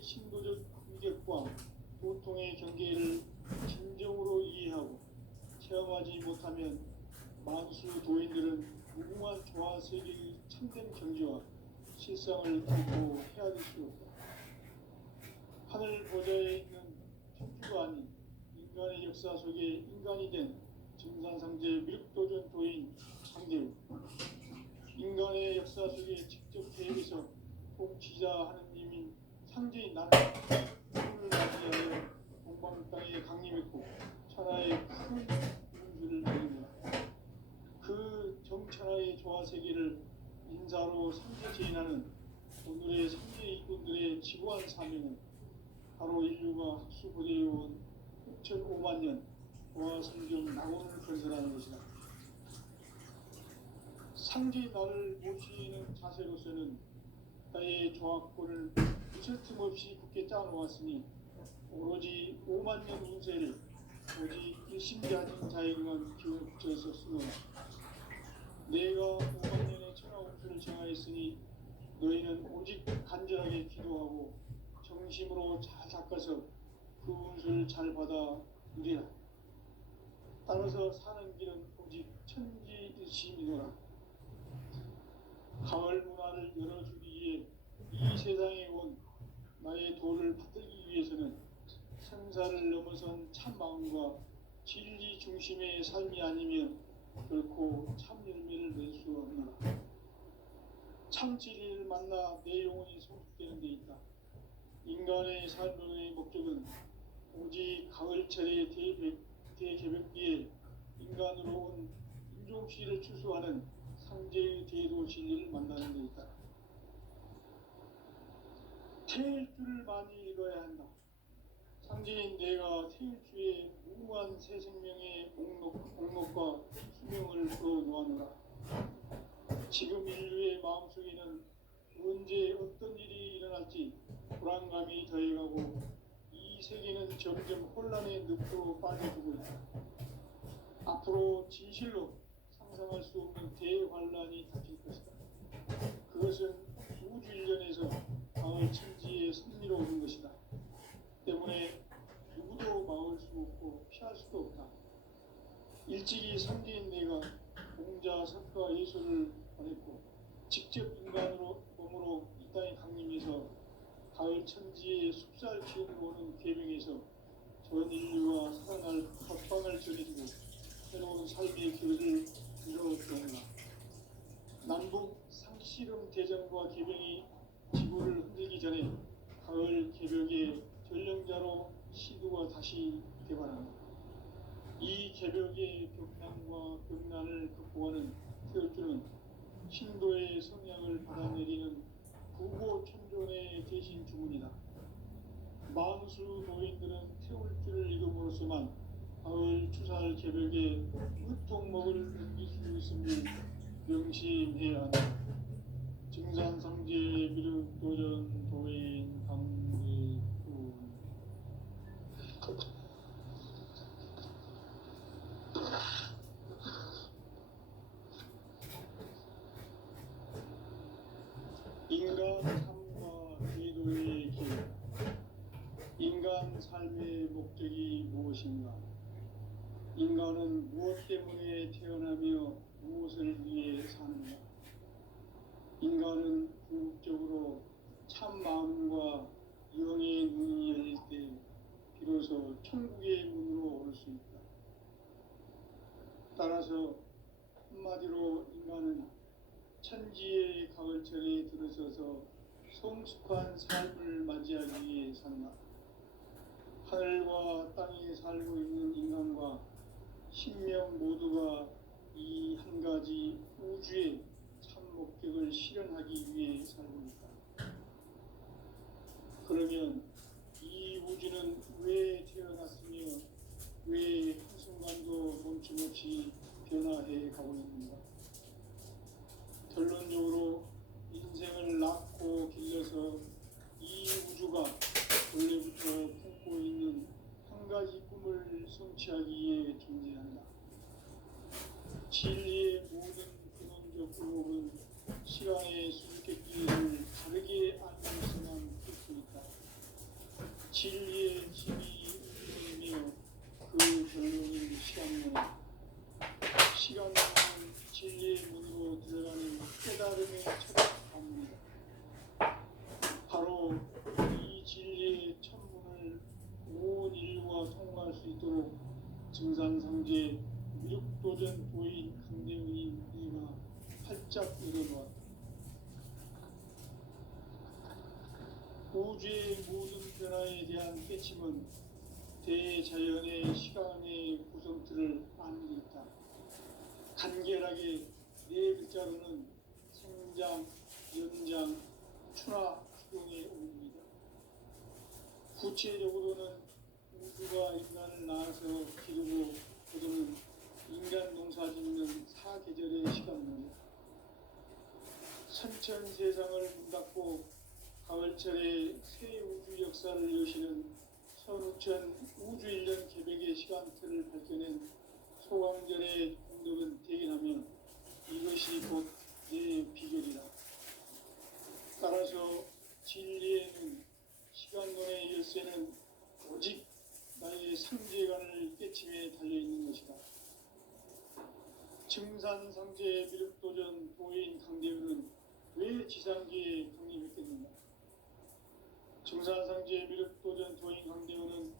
인간의 신도적 위력과 고통의 경계를 진정으로 이해하고 체험하지 못하면 만수 도인들은 무궁한 조화 세계의 참된 경지와 실상을 결코 헤아릴 수 없다. 하늘 보좌에 있는 천주가 아닌 인간의 역사 속에 인간이 된 증산상제 미륵도전 도인 상대우, 인간의 역사 속에 직접 개입해서 통치자 하느님인 상제인 나는 꿈을 맞이하여 동방 땅에 강림했고 천하의 큰 운수를 누린다. 그 정천하의 조화 세계를 인사로 상제 제인하는 오늘의 상제 일꾼들의 지구한 사명은 바로 인류가 학수고대해온 6,500만 년 조화 성경 낙원을 건설하는 것이다. 상제 나를 모시는 자세로서는 나의 조합권을 무슨 틈없이 굳게 짜놓았으니 오로지 5만 년 운세를 오직 일심가진 자에게만 기울여서 쓰노라. 내가 5만 년의 천하 운수를 정하였으니 너희는 오직 간절하게 기도하고 정심으로 잘 닦아서 그 운수를 잘 받아 누리라. 따라서 사는 길은 오직 천지일심이노라. 가을 문화를 열어주기 위해 이 세상에 온 나의 도를 받들기 위해서는 생사를 넘어선 참 마음과 진리 중심의 삶이 아니면 결코 참 열매를 낼 수 없노라. 참 진리를 만나 내 영혼이 성숙되는 데 있다. 인간의 삶의 목적은 오직 가을철의 대개벽기에 인간으로 온 인종시를 추수하는 상제의 대도 진리를 만나는 데 있다. 태일주를 많이 읽어야 한다. 상제인 내가 태일주의 무궁한 새 생명의 목록과 수명을 풀어놓아노라. 지금 인류의 마음속에는 언제 어떤 일이 일어날지 불안감이 더해가고 이 세계는 점점 혼란의 늪으로 빠져들고 있다. 앞으로 진실로 상상할 수 없는 대환란이 닥칠 것이다. 그것은 우주 일련에서 가을 천지의 섭리로 오는 것이다. 때문에 누구도 막을 수 없고 피할 수도 없다. 일찍이 상제인 내가 공자, 석가, 예수를 보냈고 직접 인간으로 몸으로 이 땅에 강림해서 가을 천지의 숲살 기운으로 오는 계명에서 전 인류가 살아날 법방을 전해주고 새로운 삶의 길을 이뤄주었노라. 남북 상씨름 대전과 계명이 지구를 흔들기 전에 가을 개벽의 전령자로 시두가 다시 개발한다. 이 개벽의 벽난과 벽난을 극복하는 태울주는 신도의 성향을 받아내리는 부고천존의 대신 주문이다. 만수 도인들은 태울주를 읽음으로써만 가을 추살 개벽에 으통먹을 넘길 수 있음을 명심해야 한다. 증산상제 미륵도전 도인 강대군. 인간 삶과 제도의 길. 인간 삶의 목적이 무엇인가? 인간은 무엇 때문에 태어나며 무엇을 위해 사는가? 인간은 궁극적으로 참 마음과 영의 눈이 열릴 때 비로소 천국의 문으로 올 수 있다. 따라서 한마디로 인간은 천지의 가을철에 들어서서 성숙한 삶을 맞이하기 위해 산다. 하늘과 땅에 살고 있는 인간과 신명 모두가 이 한 가지 우주의 참 목적을 실현하기 위해 살고 있다. 그러면 이 우주는 왜 태어났으며 왜 한순간도 멈춤없이 변화해 가고 있는가? 결론적으로 인생을 낳고 길러서 이 우주가 원래부터 품고 있는 한 가지 꿈을 성취하기 위해 존재한다. 진리의 모든 근원적 의목은 시간의 수수께끼를 다르게 알면서만 풀 수 있다. 우주의 모든 변화에 대한 깨침은 대자연의 시간의 구성틀을 아는 데 있다. 간결하게 네 글자로는 생장, 연장, 추나 추동의 의미입니다. 구체적으로는 우주가 인간을 낳아서 기르고 거두는 인간 농사 짓는 사계절의 시간입니다. 선천 세상을 문 닫고 가을철에 새 우주 역사를 여시는 선우천 우주 1년 개백의 시간틀을 밝혀낸 소강절의 공덕은 대견하며 이것이 곧 내 비결이다. 따라서 진리에는 시간론의 열쇠는 오직 나의 상제관을 깨침에 달려있는 것이다. 증산상제 미륵도전 도인 강대우는 왜 지상계에 강림했겠는가? 증산상제 미륵도전 도인 강대우는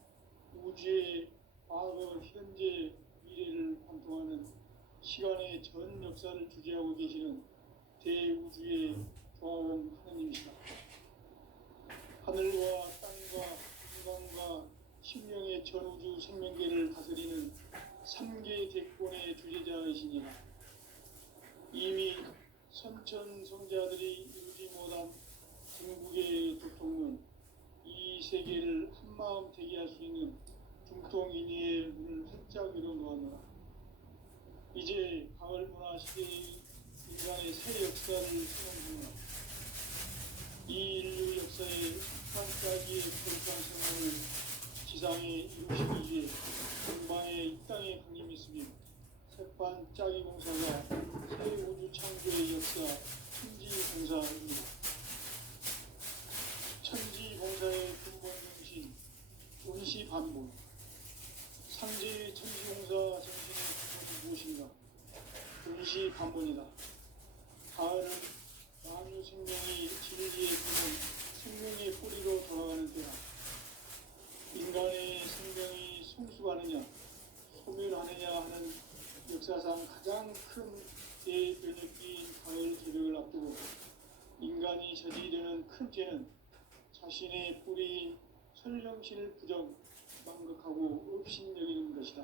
우주의 과거, 현재, 미래를 관통하는 시간의 전 역사를 주재하고 계시는 대우주의 조화원 하느님이시다. 하늘과 땅과 인간과 심령의 전우주 생명계를 다스리는 3계 대권의 주제자이시니라. 이미 선천성자들이 이루지 못한 중국의 도통론, 이 세계를 한마음 되게 할 수 있는 중통인의의 문을 활짝 열어놓았노라. 이제 가을 문화 시대의 인간의 새 역사를 선언하노라. 이 인류 역사의 한가지의 거룩한 생활을 지상에 이루시기 위해 동방의 이 땅에 강림했으며 새반 짜기 공사가 새 우주 창조의 역사 천지공사입니다. 천지공사의 근본 정신 원시반본. 상제의 천지공사 정신의 근본이 무엇인가? 원시반본이다. 가을은 만유 생명이 진리의 근원 생명의 뿌리로 돌아가는 때다. 인간의 생명이 성숙하느냐 소멸하느냐 하는 역사상 가장 큰 대변혁기인 가을 개벽을 앞두고 인간이 저지르는 큰 죄는 자신의 뿌리인 설령신을 부정 망각하고 업신여기는 것이다.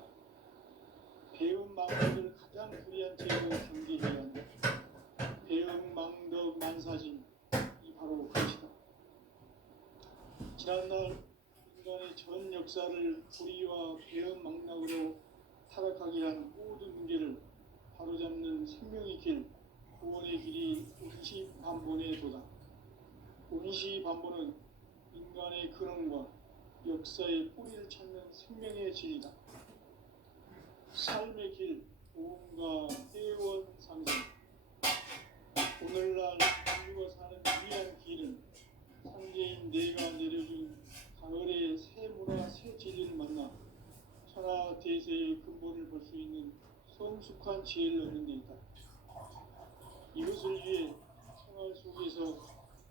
배움 망덕을 가장 불의한 죄로 경계해야 한다. 배움 망덕 만사진 이 바로 그것이다. 지난날 인간의 전 역사를 불의와 배움 망락으로 타락하게 한 모든 문제를 바로잡는 생명의 길, 구원의 길이 원시반본의 도다. 원시반본은 인간의 근원과 역사의 뿌리를 찾는 생명의 진리다. 삶의 길, 보험과 회원 상생. 오늘날 인류가 사는 유일한 길은 상제인 내가 내려준 가을의 새 문화, 새 진리를 만나 천하 대세의 근본을 볼 수 있는 성숙한 지혜를 얻는 데 있다. 이것을 위해 생활 속에서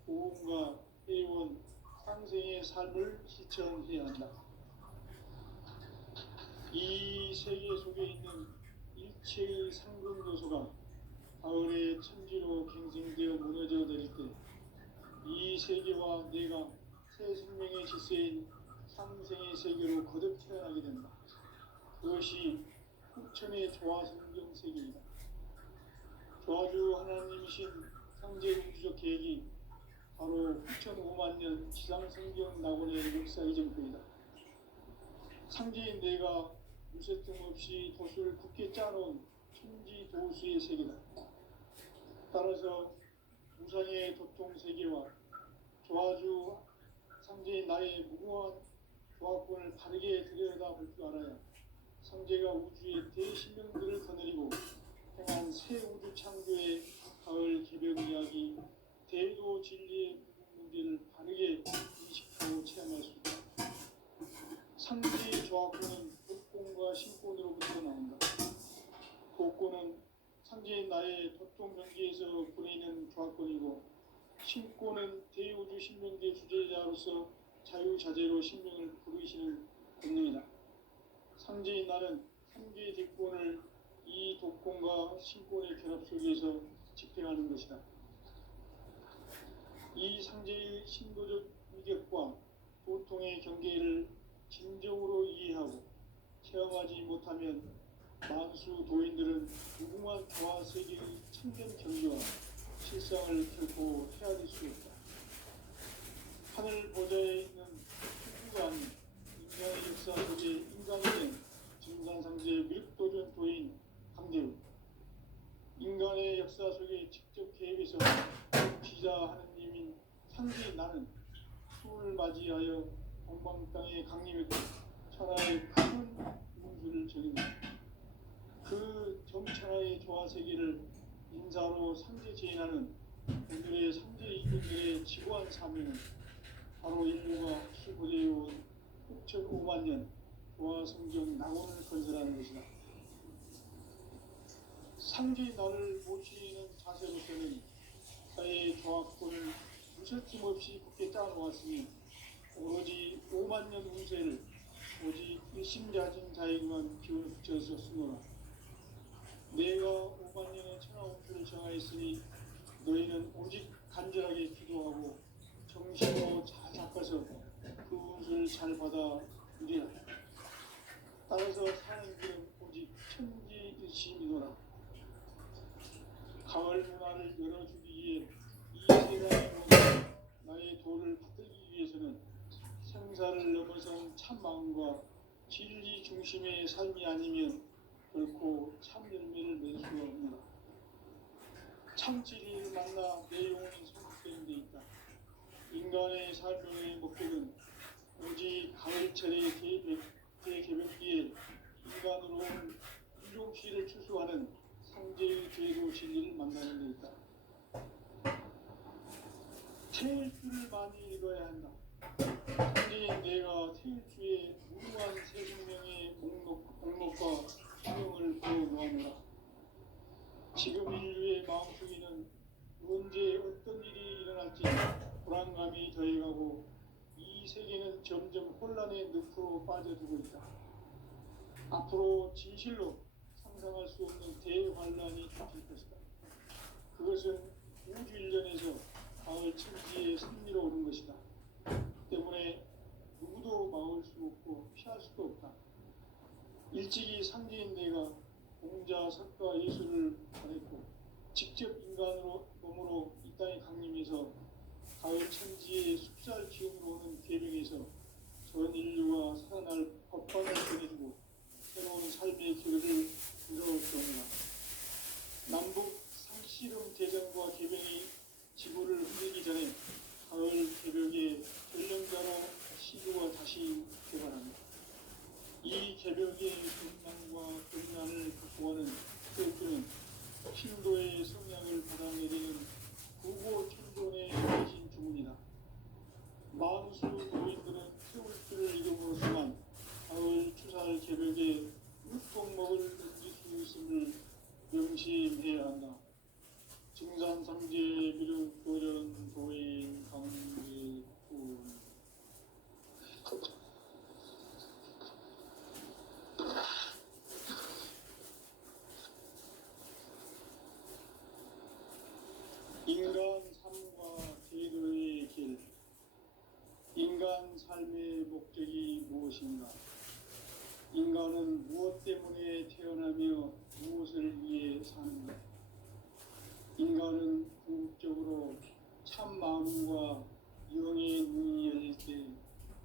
보험과 회원, 상생의 삶을 실천해야 한다. 이 세계 속에 있는 일체의 상금 요소가 가을의 천지로 갱생되어 무너져 내릴 때 이 세계와 내가 새 생명의 질서인 상생의 세계로 거듭 태어나게 된다. 그것이 후천의 조화성경 세계이다. 조화주 하나님이신 상제 우주적 계획이 바로 후천 5만 년 지상성경 낙원의 역사 이전표이다. 상제인 내가 무쇠 틈 없이 도수를 굳게 짜놓은 천지 도수의 세계다. 따라서 무상의 도통 세계와 조화주 상제인 나의 무궁한 조화권을 바르게 들여다볼 줄 알아야 상제가 우주의 대신령들을 거느리고 행한 새 우주 창조의 가을 개벽 이야기, 대도 진리의 문제를 바르게 인식하고 체험할 수 있다. 상제의 조화권은 독권과 신권으로부터 나온다. 독권은 상제인 나의 도통 경계에서 보내는 조화권이고, 신권은 대우주 신명계 주제자로서 자유자재로 신명을 부르시는 권능이다. 상제인 나는 3개의 대권을 이 독권과 신권의 결합 속에서 집행하는 것이다. 이 상제의 신도적 위격과 고통의 경계를 진정으로 이해하고 체험하지 못하면 만수 도인들은 무궁한 조화 세계의 참된 경지와 실상을 결코 헤아릴 수 없다. 하늘 보좌에 있는 천주가 아닌 인간의 역사 속에 인간이 된 증산상제 밀도전 도인 강대우, 인간의 역사 속에 직접 개입해서 피자 하느님인 상제 나는 수을 맞이하여 동방 땅에 강림했고 천하의 큰 운수를 정인다. 그 정천하의 조화 세계를 인사로 상제 제인하는 오늘의 상제 이분들의 지고한 사명은 바로 인류가 수고되어온 6,500만 년 조화 성경 낙원을 건설하는 것이다. 상제 나를 모시는 자세로서는 사회의 조합권을 무설짐 없이 굳게 짜놓았으니 오로지 5만 년 운세를 오직 일심자진 자에게만 기운을 붙여서 쓰노라. 내가 5만 년의 천하 운수를 정하였으니 너희는 오직 간절하게 기도하고 정신으로 잘 닦아서 그 운수를 잘 받아 누리라. 따라서 사는 길은 오직 천지일심이노라. 가을 문화를 열어주기 위해 이 세상에 온 나의 도를 받들기 위해서는 생사를 넘어선 참 마음과 진리 중심의 삶이 아니면 결코 참 열매를 맺을 수가 없노라. 참 진리를 만나 내 영혼이 성숙되는 데 있다. 인간의 삶의 목적은 오직 가을철의 대개벽기에 인간으로 온 인종시를 추수하는 상제의 제도 진리를 만나는 데 있다. 태일주를 많이 읽어야 한다. 상제인 내가 태일주의 무궁한 새 생명의 목록과 수명을 보여놓아노라. 지금 인류의 마음속에는 언제 어떤 일이 일어날지 불안감이 더해가고 이 세계는 점점 혼란의 늪으로 빠져들고 있다. 앞으로 진실로 상상할 수 없는 대환란이 닥칠 것이다. 그것은 우주 일련에서 가을 천지에 승리로 오는 것이다. 때문에 누구도 막을 수 없고 피할 수도 없다. 일찍이 상제인 내가 공자, 석가, 예술을 가했고 직접 인간으로 몸으로 이 땅에 강림해서 가을 천지의 숲살 기운으로 오는 계명에서 전 인류가 살아날 법방을 전해주고 새로운 삶의 길을 이뤄주옵니다. 남북 상씨름 대전과 개병이 지구를 흔들기 전에 가을 개벽의 전령자로 시주가 다시 개발합니다. 이 개벽의 금난과 금난을 극복하는 태극기는 신도의 성향을 받아내리는 구고 천존의 대신 주문이다. 만수 도인들은 태울 줄을 이름으로서만 가을 추살 개벽에 육통 먹을 던질 수 있음을 명심해야 한다. 증산상제 미륵 도전 도인 강제군 인간 삶과 제도의 길. 인간 삶의 목적이 무엇인가? 인간은 무엇 때문에 태어나며 무엇을 위해 사는가? 인간은 궁극적으로 참 마음과 영의 문이 열릴 때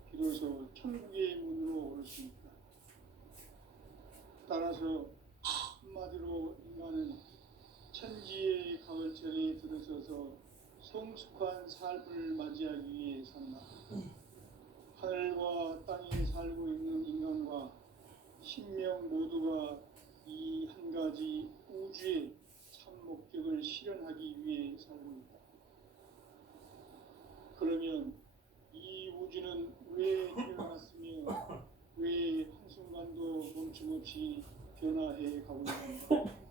비로소 천국의 문으로 올 수 있다. 따라서 한마디로 인간은 천지의 가을철에 들어서서 성숙한 삶을 맞이하기 위해 산다. 하늘과 땅에 살고 있는 인간과 신명 모두가 이 한 가지 우주의 참 목적을 실현하기 위해 살고 있다. 그러면 이 우주는 왜 일어났으며 왜 한순간도 멈춤없이 변화해 가고 있는가?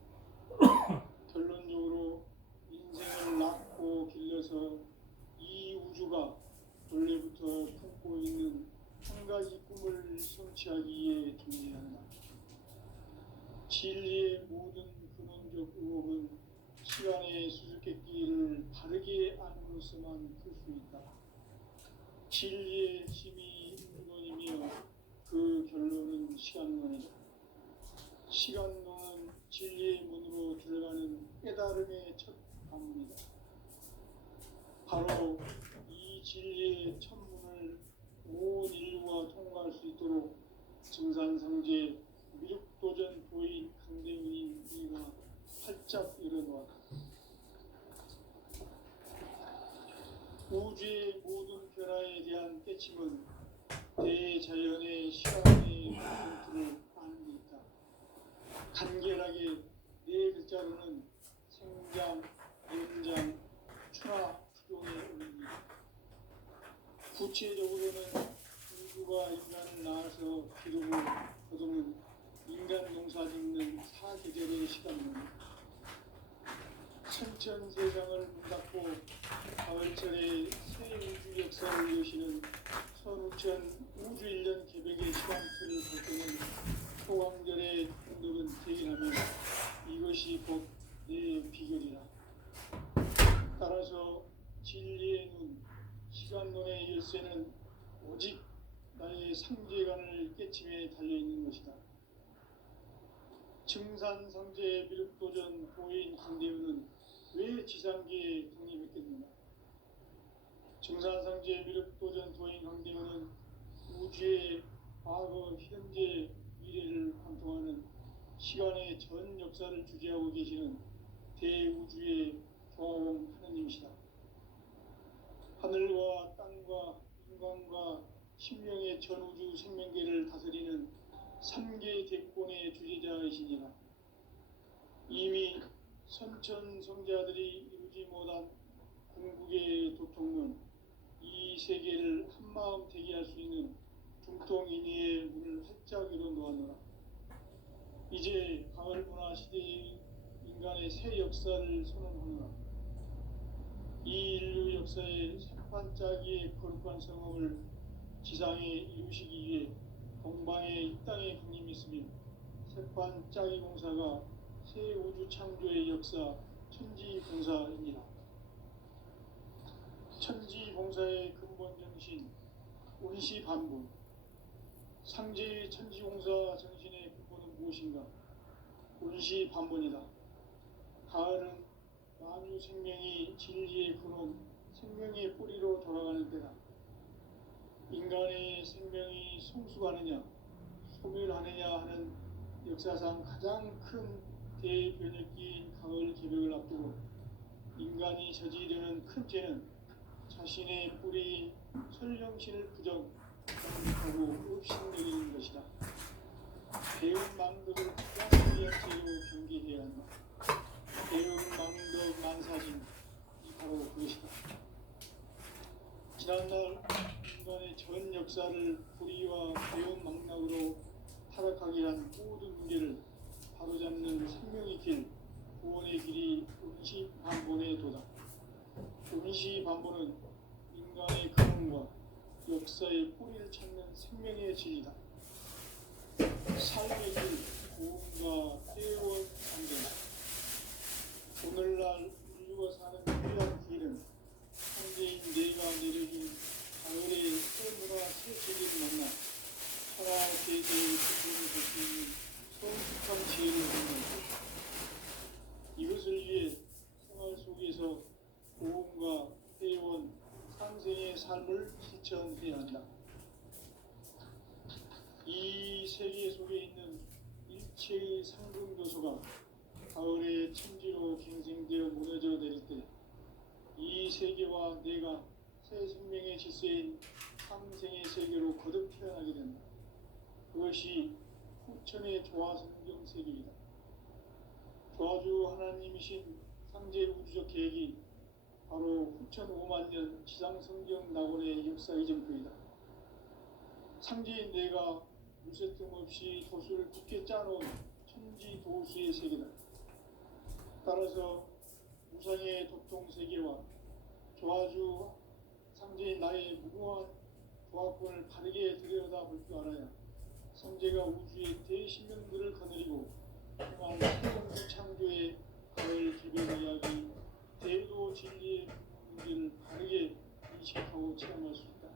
결론적으로 인생을 낳고 길러서 이 우주가 원래부터 품고 있는 한 가지 꿈을 성취하기 위해 존재한다. 진리의 모든 근원적 의혹은 시간의 수수께끼를 바르게 안으로서만 풀 수 있다. 진리의 힘이 1번이며 그 결론은 시간론이다. 시간론은 진리의 문으로 들어가는 깨달음의 첫 방문이다. 바로 이 진리의 첫 문을 온 인류가 통과할 수 있도록 증산상제 미륵도전 도인 강대훈이 이가 활짝 일어놓았다. 우주의 모든 변화에 대한 깨침은 대자연의 시간의 컨트를 아는 데 있다. 간결하게 네 글자로는 생장, 연장, 추나 부동의 의미다. 구체적으로는 인구가 인간을 낳아서 기르고 거두는 인간 농사 짓는 사계절의 시간입니다. 천천세상을 문닫고 가을철에 새 우주 역사를 여시는 선우천 우주일년 개벽의 시간틀을 볼 때는 소강절의 풍덕은 대일하며 이것이 곧 내 비결이라. 따라서 진리의 눈, 시간론의 열쇠는 오직 나의 상제관을 깨침에 달려있는 것이다. 증산상제 미륵도전 도인 강대훈은 왜 지상계에 독립했겠느냐? 증산상제 미륵도전 도인 강대훈은 우주의 과거, 현재, 미래를 관통하는 시간의 전 역사를 주재하고 계시는 대우주의 조화공 하느님이시다. 하늘과 땅과 인간과 신명의 전우주 생명계를 다스리는 3개 대권의 주재자이시니라. 이미 선천성자들이 이루지 못한 궁극의 도통론, 이 세계를 한마음 되게 할 수 있는 중통인의의 문을 활짝 열어놓았노라. 이제 가을 문화 시대의 인간의 새 역사를 선언하노라. 이 인류 역사의 새반짝이의 거룩한 성업을 지상에 이루시기 위해 동방에 이 땅에 강림했으며 새반짝이 공사가 새 우주 창조의 역사 천지봉사입니다. 천지봉사의 근본 정신 운시반분. 상제의 천지봉사 정신의 근본은 무엇인가? 운시반분이다. 가을은 만유 생명이 진리의 근원, 생명의 뿌리로 돌아가는 때다. 인간의 생명이 성숙하느냐, 소멸하느냐 하는 역사상 가장 큰 대변혁기인 가을 개벽을 앞두고 인간이 저지르는 큰 죄는 자신의 뿌리인 설령신을 부정하고 업신여기는 것이다. 배운 망덕을 가장 위한 죄로 경계해야 한다. 배운 망덕 만사진, 이 바로 그것이다. 지난날 인간의 전 역사를 불의와 배운 망락으로 타락하게 한 모든 문제를 바로잡는 생명의 길, 구원의 길이 운시반본의 도다. 운시반본은 인간의 근원과 역사의 뿌리를 찾는 생명의 진리다. 삶의 길, 구원과 회원 상대다. 오늘날 인류가 사는 유일한 길은 상대인 내가 내려준 가을의 새 문화 새 세계를 만나 천하대대의 기쁨을 볼 수 있는 성숙한 지혜를 얻는 것. 이것을 위해 생활 속에서 고음과 회원, 상생의 삶을 실천해야 한다. 이 세계 속에 있는 일체의 상금 요소가 가을의 천지로 갱생되어 무너져 내릴 때 이 세계와 내가 새 생명의 질서인 상생의 세계로 거듭 태어나게 된다. 그것이 후천의 조화성경 세계이다. 조화주 하나님이신 상제 우주적 계획이 바로 후천 5만 년 지상성경 낙원의 역사 이전표이다. 상제인 내가 물새 틈 없이 도수를 굳게 짜놓은 천지 도수의 세계다. 따라서 무상의 도통세계와 조화주 상제인 나의 무궁한 조화권을 바르게 들여다볼 줄 알아야 상제가 우주의 대신명들을 거느리고 행한 새로운 창조의 가을 기별 이야기, 대도 진리의 문제를 바르게 인식하고 체험할 수 있다.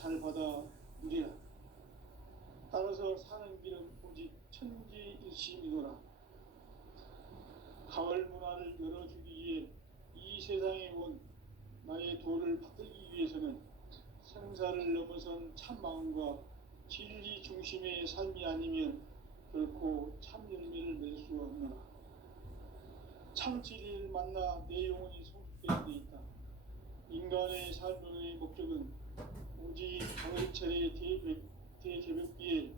잘 받아 누리라. 따라서 사는 길은 오직 천지일심이노라. 가을 문화를 열어주기 위해 이 세상에 온 나의 도를 받들기 위해서는 생사를 넘어선 참 마음과 진리 중심의 삶이 아니면 결코 참 열매를 맺을 수 없노라. 참 진리를 만나 내 영혼이 성숙되는 데 있다. 인간의 삶의 목적은 오직 가을철의 대개벽비에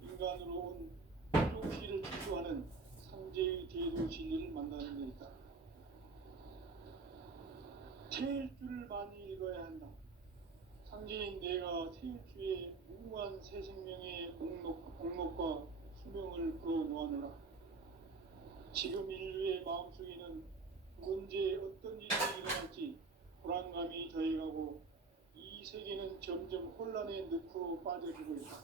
인간으로 온 모든 피를 추구하는 상제의 대도 진리를 만나는 데 있다. 태일주를 많이 읽어야 한다. 상제인 내가 태일주의 무궁한 새 생명의 목록과 수명을 불어놓아노라. 지금 인류의 마음속에는 언제 어떤 일이 일어날지 불안감이 더해가고 이 세계는 점점 혼란의 늪으로 빠져들고 있다.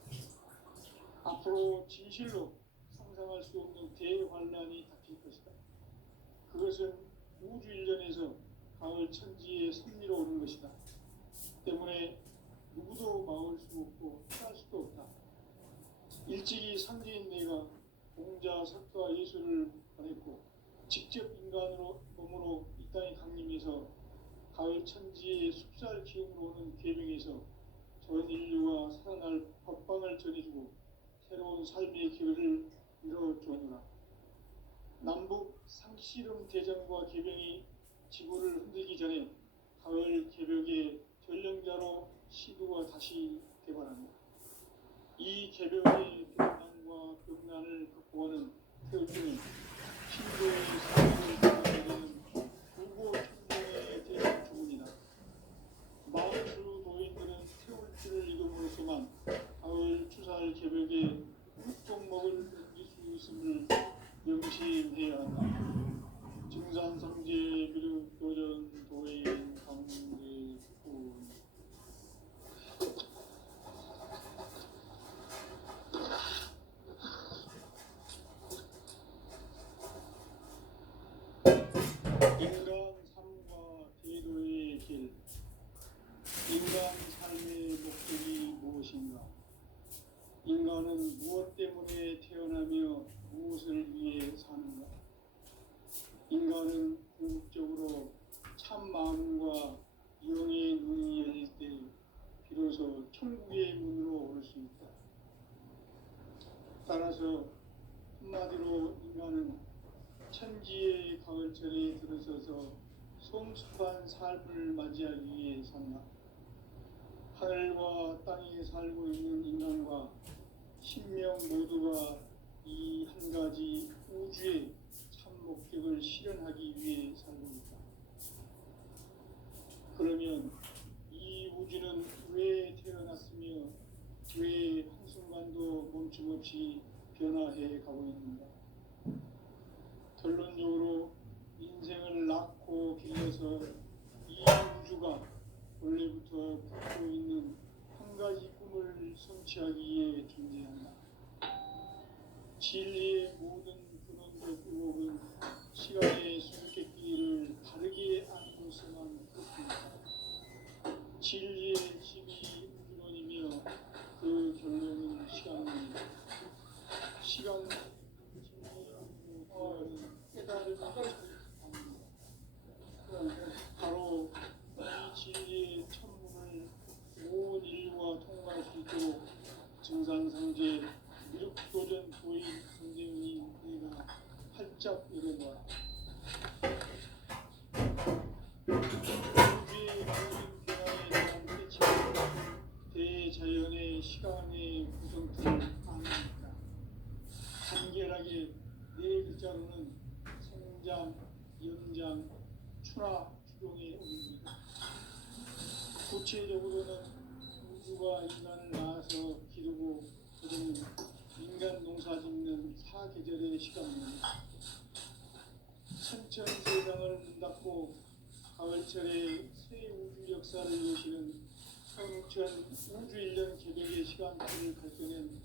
앞으로 진실로 상상할 수 없는 대환란이 닥칠 것이다. 그것은 우주 일련에서 가을 천지의 섭리로 오는 것이다. 때문에 누구도 막을 수 없고 피할 수도 없다. 일찍이 상제인 내가 공자, 석가, 예수를 보냈고 직접 인간으로 몸으로 이 땅에 강림해서 가을 천지의 숲살 기운으로 오는 계명에서 전 인류가 살아날 법방을 전해주고 새로운 삶의 기회를 이뤄주었노라. 남북 상씨름 대전과 계명이 지구를 흔들기 전에 가을 개벽의 전령자로 시도가 다시 개발합니다. 이 개벽의 변난과 병난을 극복하는 태울주는 신도의 삶을 살아내는 구고 충동에 대한 주문이다. 마을주 도인들은 태울주를 읽음으로써만 가을 추살 개벽의 묵종목을 넘길 수 있음을 명심해야 한다. 증산상제 비륵 도전 도인 강대군 인간 삶과 대도의 길. 인간 삶의 목적이 무엇인가? 인간은 무엇 때문에 태어나며 무엇을 위해 사는가? 인간은 궁극적으로 참 마음과 영의 눈이 열릴 때 비로소 천국의 문으로 올 수 있다. 따라서 한마디로 인간은 천지의 가을철에 들어서서 성숙한 삶을 맞이하기 위해 산다. 하늘과 땅에 살고 있는 인간과 신명 모두가 이 한 가지 우주의 참 목적을 실현하기 위해 살고 있다. 그러면 이 우주는 왜 태어났으며 왜 한순간도 멈춤없이 변화해 가고 있는가? 결론적으로 인생을 낳고 길러서 이 우주가 원래부터 품고 있는 한 가지 꿈을 성취하기 위해 존재한다. 진리의 모든 근원적 의혹은 시간의 수수께끼를 다르게 안고서만 그렇습니다. 진리의 핵심이 우주론이며 그 결론은 시간론이다. 시간 진리의 깨달음이 바로 이 진리의 천문을 온 인류가 통과할 수 있도록 증산상제 미륵도전 도인 선생님 내가 활짝 열어봐. 우주의 모든 변화에 대한 끝이 대자연의 시간의 구성틀을 아닙니다. 간결하게 네 글자로는 생장, 연장, 추나 추동의 의미입니다. 구체적으로는 우주가 인간을 낳아서 기르고 그러는 인간 농사 짓는 사계절의 시간입니다. 천천세상을 문 닫고 가을철에 새 우주 역사를 여시는 성천 우주 1년 개벽의 시간표를 발견한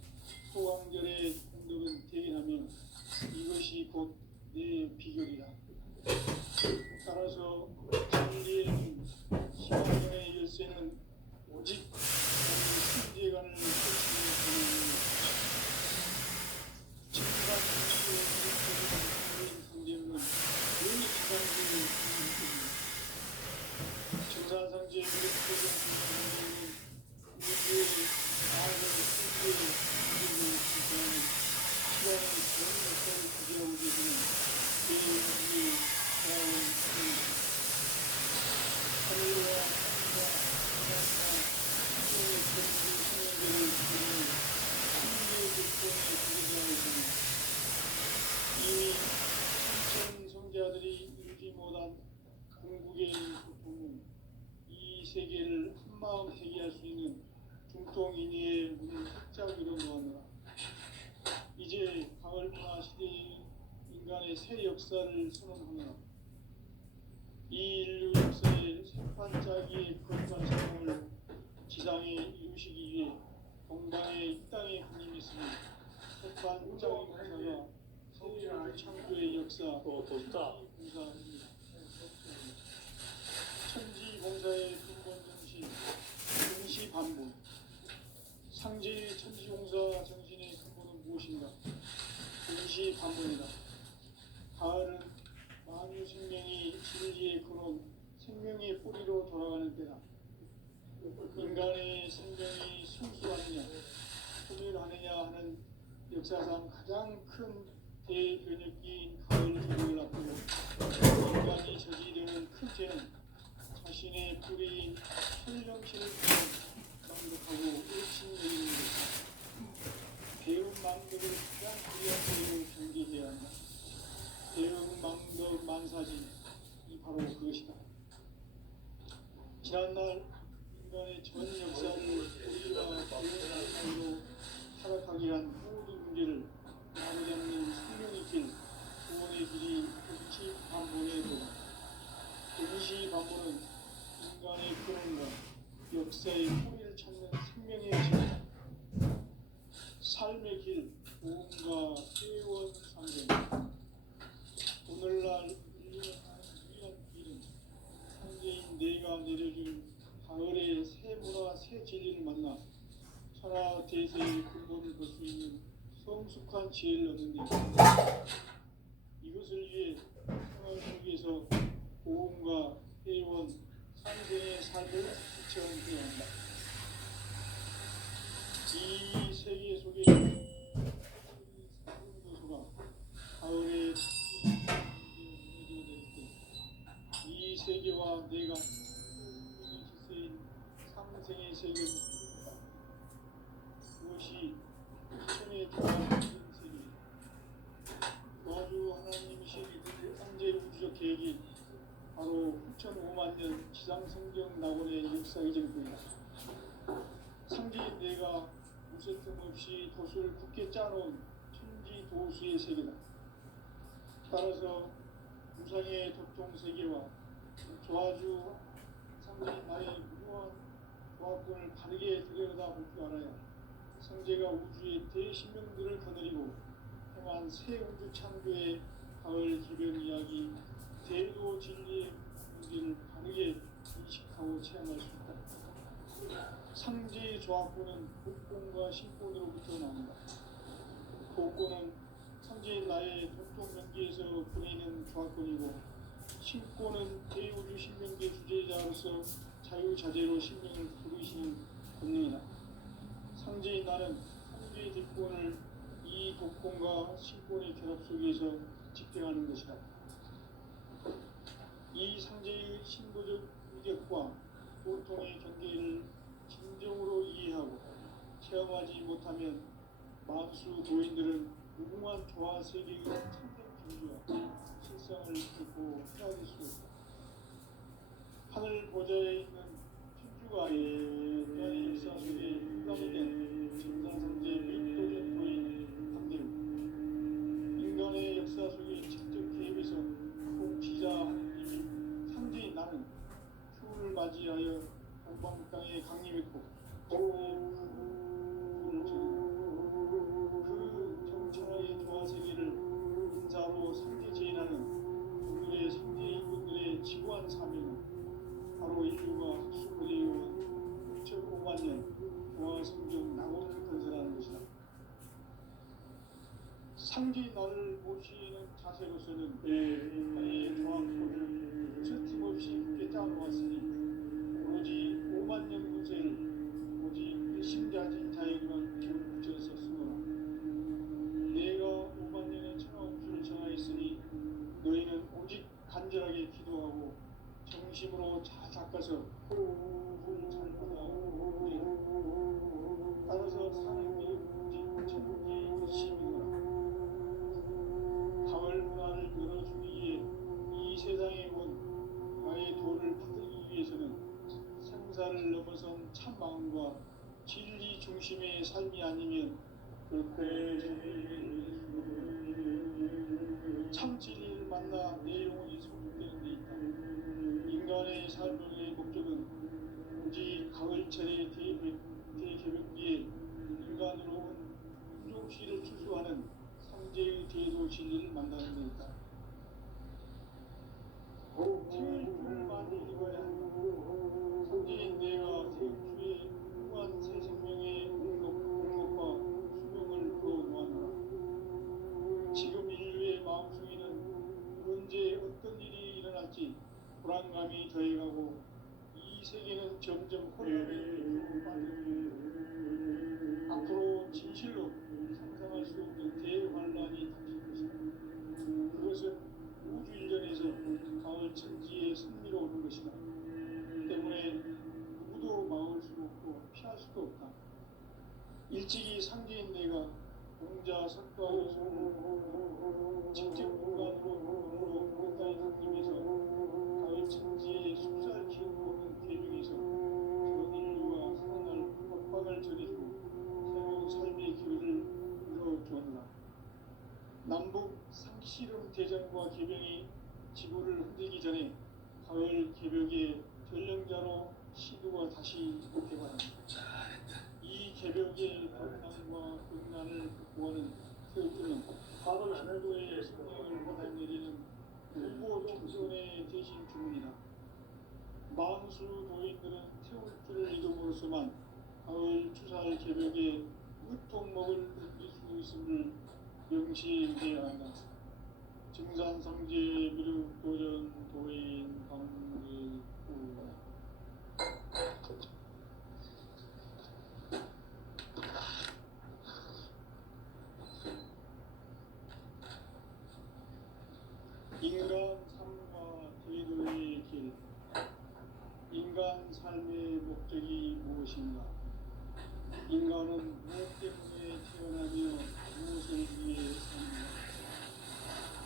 소강절의 공덕은 대견하며 이것이 곧 내 비결이다. 따라서 진리의 시간론의 열쇠는 오직 자유를 선언하노라. 이 인류 역사의 생판짜기의 거룩한 사명을 지상에 이루시기 위해 동방의 이 땅에 군림했으니 생판짜기 공사가 성주 창조의 역사 덥다. 공사입니다. 천지 공사의 근본 정신 동시반복. 상제의 천지공사 정신의 근본은 무엇인가? 동시반복이다. 가을은 만유 생명이 진리의 근원, 생명의 뿌리로 돌아가는 때다. 인간의 생명이 순수하느냐, 소멸하느냐 하는 역사상 가장 큰 대변혁기인 가을 기록을 앞두고 인간이 저지르는 큰 죄는 자신의 뿌리인 철령신을 망독하고 일신여기는 것이다. 배운 망독을 가장 귀한 배로 경계해야 한다. 배운 망독 만사진, 이 바로 그것이다. 지난날 인간의 전 역사를 우리와 배운 사이로 타락하게 한 모든 문제를 바로잡는 생명의 길, 구원의 길이 동시반복의 도다. 동시반복은 인간의 근원과 역사의 뿌리를 찾는 생명의 길이다. 삶의 길, 보험과 회원 상생. 오늘날 인류가 가는 유일한 길은 상제인 내가 내려준 가을의 새 문화, 새 진리를 만나 천하 대세의 근본을 볼 수 있는 성숙한 지혜를 얻는 데 이것을 위해 생활 속에서 보험과 회원, 상생의 삶을 실천해야 한다. 이 세계 속에 도서가 가을에 이 세계와 내가 질서인 상생의 세계를 묻다. 그것이 천의 조화의 세계, 도와주 하나님이신 상제 우주적 계획이 바로 9,500만 년 지상성경 낙원의 역사의 정도이다. 상제인 내가 무쇠 틈 없이 도수를 굳게 짜놓은 천지 도수의 세계다. 따라서 무상의 도통 세계와 조화주 상제인 나의 무궁한 조합권을 바르게 들여다볼 줄 알아야 상제가 우주의 대신명들을 거느리고 행한 새 우주 창조의 가을 기변 이야기, 대도 진리의 문제를 바르게 인식하고 체험할 수 있다. 상제의 조합권은 복권과 신권으로부터 나온다. 복권은 상제인 나의 도통 명기에서 보이는 조합권이고, 신권은 대우주 신명계 주제자로서 자유자재로 신명을 부르시는 권능이다. 상제인 나는 상제의 뒷권을 이 독권과 신권의 결합 속에서 집행하는 것이다. 이 상제의 신부적 위력과 보통의 경계를 진정으로 이해하고 체험하지 못하면 만수 도인들은 무궁한 조화 세계의 참된 경주와 실상을 듣고 헤아릴 수 없다. 하늘 보좌에 있는 천주가 인간의 역사 속에 인간이 된 진상상제 밀도적 도인 담대우, 인간의 역사 속에 직접 개입해서 통치자 하느님이 상제인 나는 휴를 맞이하여 동방 땅에 강림했고 그 정천하의 조화 세계를 인사로 상제 제인하는 오늘의 상제 인군들의 지구한 사명은 바로 인류가 수고되어온 9,500만 년 조화 성경 낙원을 건설하는 것이다. 상제인 나를 모시는 자세로서는 나의 조합권을 무쇠틈없이 굳게 짜놓았으니 오로지 5만 년 운세를 오직 배심자진 자에게만 붙여서 쓰노라. 내가 5만 년의 천하 우주를 정하였으니 너희는 오직 간절하게 기도하고 정심으로 잘 닦아서 복을 잘 받아 오리라. 따라서 사는 길은 오직 천국의 심이노라. 가을 문화를 열어주기 위해 이 세상에 온 나의 도를 받들기 위해서는 생사를 넘어선 참 마음과 진리 중심의 삶이 아니면 결코 참 진리를 만나 내 영혼이 성숙되는 데 있다. 인간의 삶의 목적은 오직 가을철의 대개벽기에 인간으로 온 인종시를 추수하는 삼재의 대도 진리를 만나는 데 있다. 태일주를 많이 읽어야 한다. 삼재인 내가 태일주의 무한 새 생명의 공덕과 수명을 불어놓았노라. 지금 인류의 마음속에는 언제 어떤 일이 일어날지 불안감이 더해가고 이 세계는 점점 혼란에 빠져들고 앞으로 진실로 상상할 수 없는 대환란이 닥칠 것이다. 그것은 우주 일전에서 가을 천지의 승리로 오는 것이다. 때문에 누구도 막을 수 없고 피할 수도 없다. 일찍이 상제인 내가 공자 석가의 손을 직접 인간으로 땅에 강림해서 가을 천지의 숲살 키우는 계명에서 전 인류가 살아날 협박을 전해주고 새로운 삶의 기회를 이뤄주었노라. 남북 상씨름 대전과 개병이 지구를 흔들기 전에 가을 개벽의 전령자로 시도가 다시 개발합니다. 이 개벽의 변난과 극난을 극복하는 태극기는 바로 인도의 성령을 받아내리는 공보 총선의 대신 주문이다. 만수 도인들은 태울 줄을 이름으로서만 가을 추살 개벽의 으통목을 느낄 수 있음을 명시해야 한다. 증산상제 미륵 도전 도인 강제구 인간 삶과 대도의 길. 인간 삶의 목적이 무엇인가? 인간은 무엇 때문에 태어나며 무엇을 위해 사는가?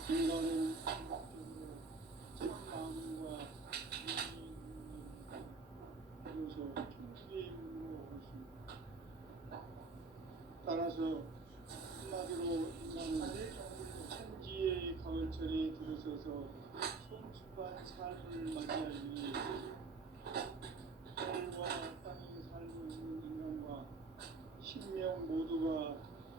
인간은 본격적으로 참마음과 이어서 천지의 문으로 올 수 있다. 따라서 한마디로 인간은 천지의 가을철에 들어서서 성숙한 삶을 맞이하기 위해 하늘과 땅에 살고 있는 인간과 신명 모두가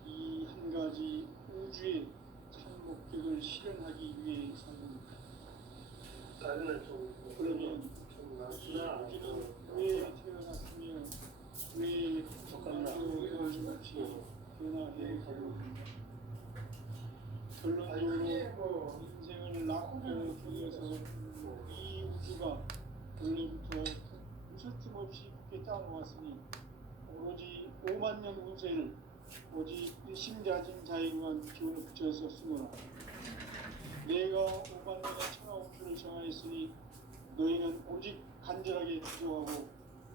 이 한 가지 우주의 참 목적을 실현하기 위해 살고 있다. 그러면 이 우주는 왜 태어났으며 왜 끝날도 없이 변화해 가고 있는가? 결론적으로 인생을 낳고 죽여서 이 우주가 원래부터 무설짐 없이 굳게 따라왔으니 오로지 5만 년 운세를 오직 일심자진 자에게만 기운을 붙여서 쓰노라. 내가 5만 년의 천하옥수를 정하였으니 너희는 오직 간절하게 기도하고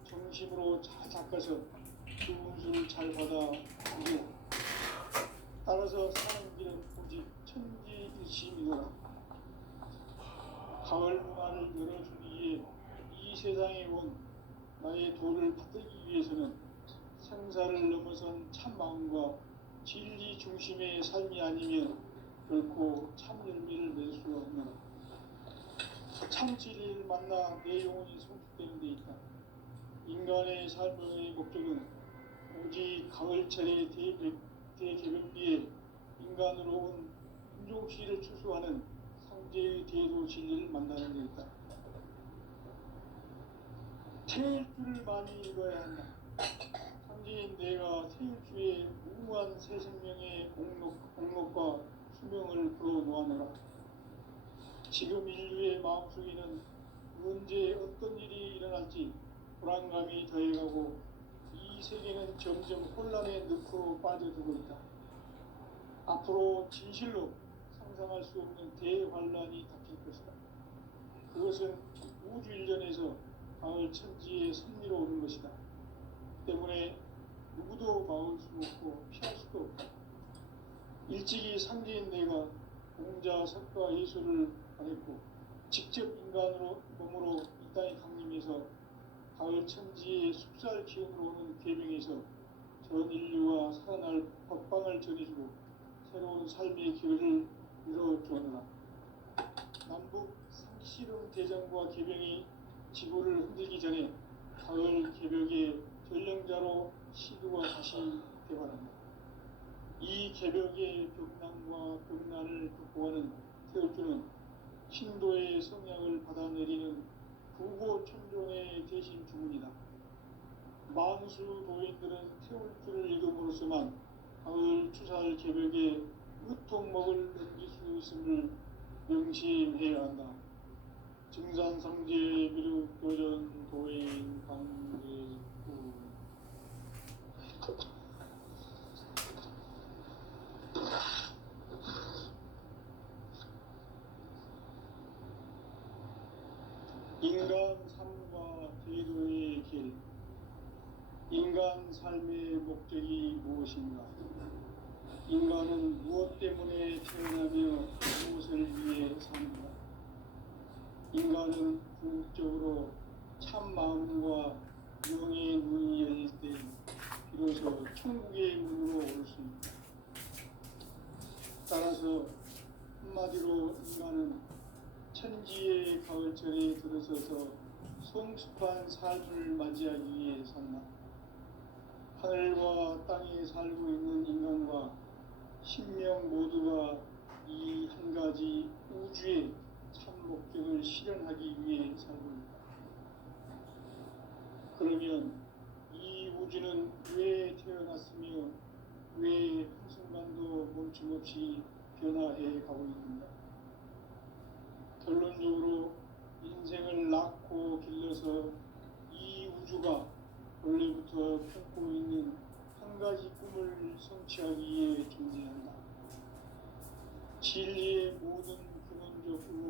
정심으로 잘 닦아서 그 운수를 잘 받아 주고 따라서 사는 길은 오직 천지일심이노라. 가을 문화를 열어주기 위해 이 세상에 온 나의 도를 받들기 위해서는 생사를 넘어선 참 마음과 진리 중심의 삶이 아니면 결코 참 열매를 낼 수 없노라. 참 진리를 만나 내 영혼이 성숙되는 데 있다. 인간의 삶의 목적은 오직 가을철의 대개벽기에 인간으로 온 인종시를 추수하는 상제의 대도 진리를 만나는 데 있다. 태일주를 많이 읽어야 한다. 상제인 내가 태일주의 무무한 새 생명의 공록과 수명을 불어놓아노라. 지금 인류의 마음속에는 언제 어떤 일이 일어날지 불안감이 더해가고 이 세계는 점점 혼란의 늪으로 빠져들고 있다. 앞으로 진실로 상상할 수 없는 대환란이 닥칠 것이다. 그것은 우주 일전에서 가을 천지의 승리로 오는 것이다. 때문에 누구도 막을 수 없고 피할 수도 없다. 일찍이 상제인 내가 공자 석가 예수를 받았고 직접 인간으로 몸으로 이 땅에 강림해서 가을 천지의 숲살 기운으로 오는 계명에서 전 인류가 살아날 법방을 전해주고 새로운 삶의 기회를 열어주었노라. 남북 상씨름 대전과 개병이 지구를 흔들기 전에 가을 개벽의 전령자로 시도가 다시 되어간다. 이 개벽의 벽난과 벽난을 극복하는 태울주는 신도의 성향을 받아내리는 부고천종의 대신 주문이다. 만수 도인들은 태울주를 읽음으로써만 가을 추살 개벽에 으통먹을 넘길 수 있음을 명심해야 한다. 증산상제 비륵 도전 도인 강제구 인간 삶과 제도의 길. 인간 삶의 목적이 무엇인가? 인간은 무엇 때문에 태어나며 무엇을 위해 사는가? 인간은 궁극적으로 참 마음과 영의 문이 열릴 때 비로소 천국의 문으로 올 수 있다. 따라서 한마디로 인간은 천지의 가을철에 들어서서 성숙한 삶을 맞이하기 위해 산다. 하늘과 땅에 살고 있는 인간과 신명 모두가 이 한 가지 우주의 참 목적을 실현하기 위해 살고 있다. 그러면 이 우주는 왜 태어났으며 왜 한순간도 멈춤없이 변화해 가고 있는가? 결론적으로 인생을 낳고 길러서 이 우주가 원래부터 품고 있는 한 가지 꿈을 성취하기 위해 존재한다. 진리의 모든 근원적 의무